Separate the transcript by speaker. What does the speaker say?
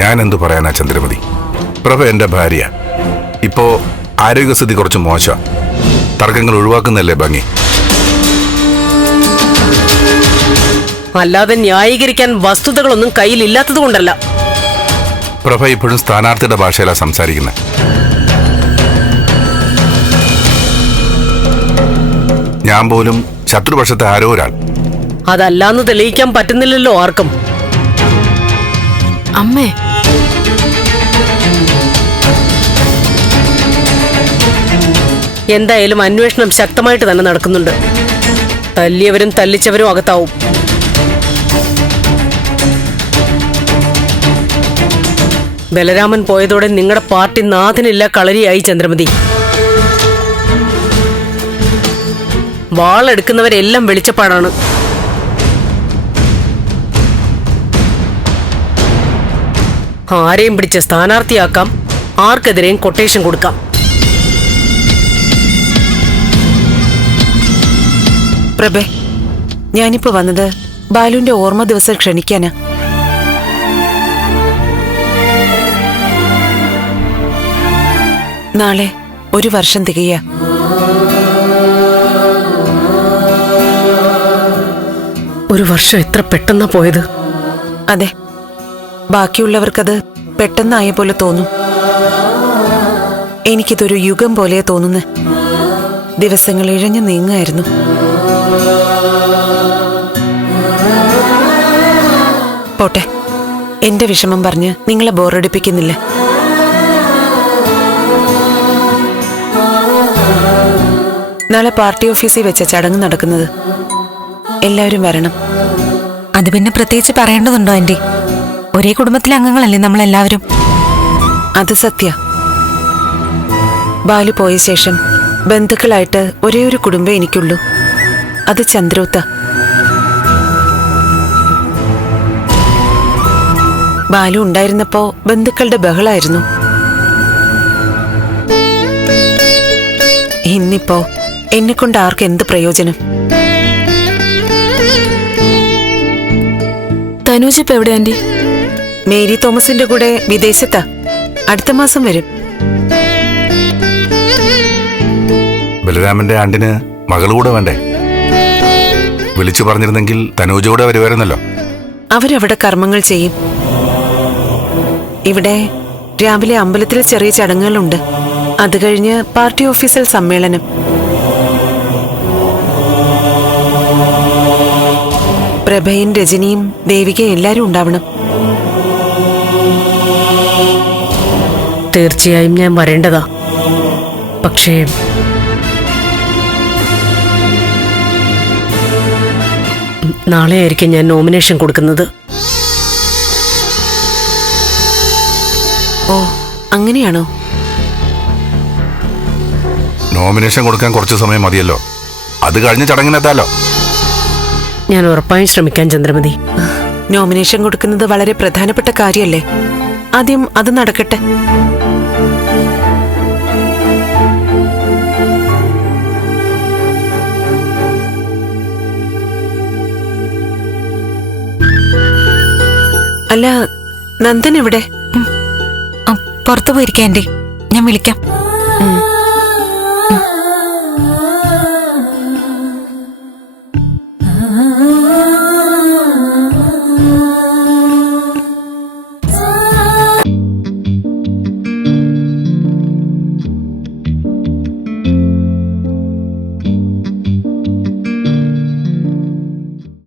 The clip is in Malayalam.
Speaker 1: ഞാൻ എന്തു പറയാനാ ചന്ദ്രമതി? പ്രഭ എന്റെ ഭാര്യ. ഇപ്പോ ആരോഗ്യസ്ഥിതി കുറച്ച് മോശം. തർക്കങ്ങൾ ഒഴിവാക്കുന്നല്ലേ ഭംഗി?
Speaker 2: അല്ലാതെ ന്യായീകരിക്കാൻ വസ്തുതകളൊന്നും കയ്യിലില്ലാത്തത് കൊണ്ടല്ല.
Speaker 1: പ്രഭ ഇപ്പോഴും സ്ഥാനാർത്ഥിയുടെ ഭാഷയിലാണ് സംസാരിക്കുന്നത് ഞാൻ പോലും ശത്രുപക്ഷത്തെ ആരോ ഒരാൾ.
Speaker 2: അതല്ലാന്ന് തെളിയിക്കാൻ പറ്റുന്നില്ലല്ലോ ആർക്കും.
Speaker 3: അമ്മേ
Speaker 2: എന്തായാലും അന്വേഷണം ശക്തമായിട്ട് തന്നെ നടക്കുന്നുണ്ട്. തല്ലിയവരും തല്ലിച്ചവരും അകത്താവും. ബലരാമൻ പോയതോടെ നിങ്ങളുടെ പാർട്ടി നാഥനില്ല കളരിയായി ചന്ദ്രമതി. വാളെടുക്കുന്നവരെല്ലാം വെളിച്ചപ്പാടാണ്. ആരെയും പിടിച്ച് സ്ഥാനാർത്ഥിയാക്കാം ആർക്കെതിരെയും കൊട്ടേഷൻ കൊടുക്കാം.
Speaker 4: പ്രഭേ ഞാനിപ്പോ വന്നത് ബാലുവിന്റെ ഓർമ്മ ദിവസം ക്ഷണിക്കാനാ. നാളെ ഒരു വർഷം തികയ.
Speaker 2: ഒരു വർഷം എത്ര പെട്ടെന്നാ പോയത്?
Speaker 4: അതെ ബാക്കിയുള്ളവർക്കത് പെട്ടെന്നായ പോലെ തോന്നും. എനിക്കിതൊരു യുഗം പോലെ തോന്നുന്നു. ദിവസങ്ങൾ ഇഴഞ്ഞു നീങ്ങായിരുന്നു. പോട്ടെ. എന്റെ വിഷമം പറഞ്ഞ് നിങ്ങളെ ബോറടിപ്പിക്കുന്നില്ല. നാളെ പാർട്ടി ഓഫീസിൽ വെച്ച ചടങ്ങ് നടക്കുന്നത്. എല്ലാവരും വരണം.
Speaker 5: അത് പിന്നെ പ്രത്യേകിച്ച് പറയേണ്ടതുണ്ടോ ആന്റി? ഒരേ കുടുംബത്തിലെ അംഗങ്ങളല്ലേ നമ്മളെല്ലാവരും?
Speaker 4: അത് സത്യ. ബാലു പോയ ശേഷം ബന്ധുക്കളായിട്ട് ഒരേ ഒരു കുടുംബം എനിക്കുള്ളൂ. അത് ചന്ദ്രോത്ത. ബാലു ഉണ്ടായിരുന്നപ്പോ ബന്ധുക്കളുടെ ബഹളായിരുന്നു. ഇന്നിപ്പോ എന്നെ കൊണ്ട് ആർക്ക് എന്ത് പ്രയോജനം?
Speaker 3: തനൂജ് ഇപ്പൊ എവിടെ ആന്റി?
Speaker 4: മേരി തോമസിന്റെ കൂടെ വിദേശത്താ. അടുത്ത മാസം വരും.
Speaker 1: ബലരാമന്റെ ആണ്ടിന് മകൾ കൂടെ വേണ്ടേ? വിളിച്ചു പറഞ്ഞിരുന്നെങ്കിൽ തനൂജ് കൂടെ വരുമായിരുന്നല്ലോ.
Speaker 4: അവരവിടെ കർമ്മങ്ങൾ ചെയ്യും. ഇവിടെ രാവിലെ അമ്പലത്തിൽ ചെറിയ ചടങ്ങുകളുണ്ട്. അത് കഴിഞ്ഞ് പാർട്ടി ഓഫീസിൽ സമ്മേളനം. പ്രഭയും രജനിയും ദേവികയും എല്ലാരും ഉണ്ടാവണം.
Speaker 2: തീർച്ചയായും ഞാൻ വരേണ്ടതാ. പക്ഷേ നാളെയായിരിക്കും ഞാൻ നോമിനേഷൻ കൊടുക്കുന്നത്.
Speaker 4: ഓ അങ്ങനെയാണോ?
Speaker 1: നോമിനേഷൻ കൊടുക്കാൻ കുറച്ച് സമയം മതിയല്ലോ. അത് കഴിഞ്ഞ ചടങ്ങിനെത്താലോ
Speaker 2: ഞാൻ ഉറപ്പായും ശ്രമിക്കാൻ ചന്ദ്രമതി.
Speaker 4: നോമിനേഷൻ കൊടുക്കുന്നത് വളരെ പ്രധാനപ്പെട്ട കാര്യമല്ലേ ആദ്യം അത് നടക്കട്ടെ. അല്ല നന്ദൻ എവിടെ?
Speaker 5: പുറത്തു പോയിരിക്കേണ്ടേ ഞാൻ വിളിക്കാം.
Speaker 4: ആ